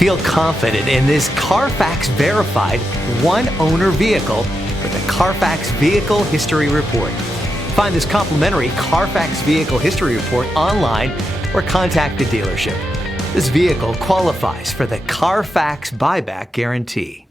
Feel confident in this Carfax verified one-owner vehicle with the Carfax Vehicle History Report. Find this complimentary Carfax Vehicle History Report online or contact the dealership. This vehicle qualifies for the Carfax Buyback Guarantee.